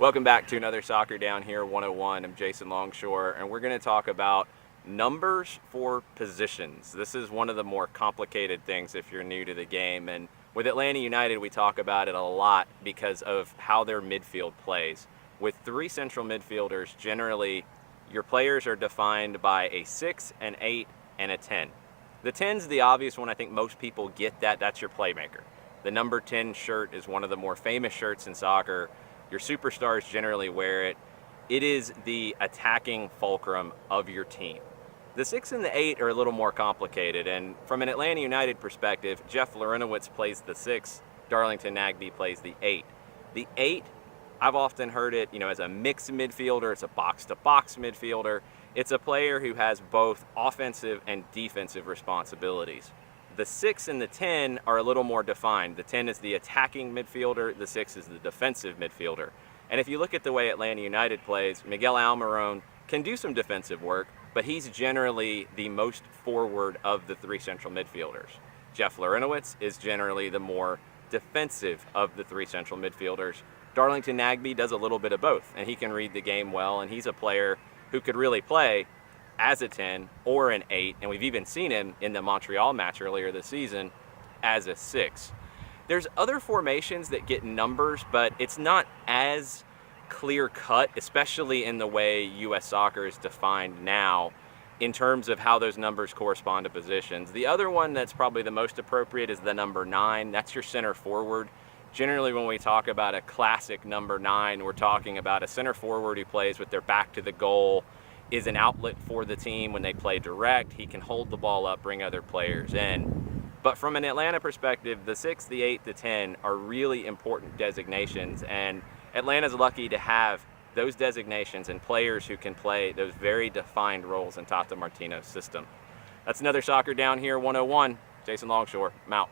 Welcome back to another Soccer Down Here 101. I'm Jason Longshore, and we're going to talk about numbers for positions. This is one of the more complicated things if you're new to the game, and with Atlanta United we talk about it a lot because of how their midfield plays. With three central midfielders, generally your players are defined by a 6, an 8, and a 10. The 10's the obvious one. I think most people get that. That's your playmaker. The number 10 shirt is one of the more famous shirts in soccer. Your superstars generally wear it. It is the attacking fulcrum of your team. The 6 and the 8 are a little more complicated, and from an Atlanta United perspective, Jeff Larentowicz plays the 6, Darlington Nagbe plays the 8. The 8, I've often heard it, as a mixed midfielder. It's a box-to-box midfielder. It's a player who has both offensive and defensive responsibilities. The 6 and the 10 are a little more defined. The 10 is the attacking midfielder, the 6 is the defensive midfielder. And if you look at the way Atlanta United plays, Miguel Almiron can do some defensive work, but he's generally the most forward of the three central midfielders. Jeff Larentowicz is generally the more defensive of the three central midfielders. Darlington Nagbe does a little bit of both, and he can read the game well, and he's a player who could really play as a 10 or an 8, and we've even seen him in the Montreal match earlier this season as a 6. There's other formations that get numbers, but it's not as clear-cut, especially in the way U.S. soccer is defined now in terms of how those numbers correspond to positions. The other one that's probably the most appropriate is the number 9. That's your center forward. Generally, when we talk about a classic number 9, we're talking about a center forward who plays with their back to the goal, is an outlet for the team when they play direct. He can hold the ball up, bring other players in. But from an Atlanta perspective, the 6, the 8, the 10 are really important designations, and Atlanta's lucky to have those designations and players who can play those very defined roles in Tata Martino's system. That's another Soccer Down Here 101. Jason Longshore, I'm out.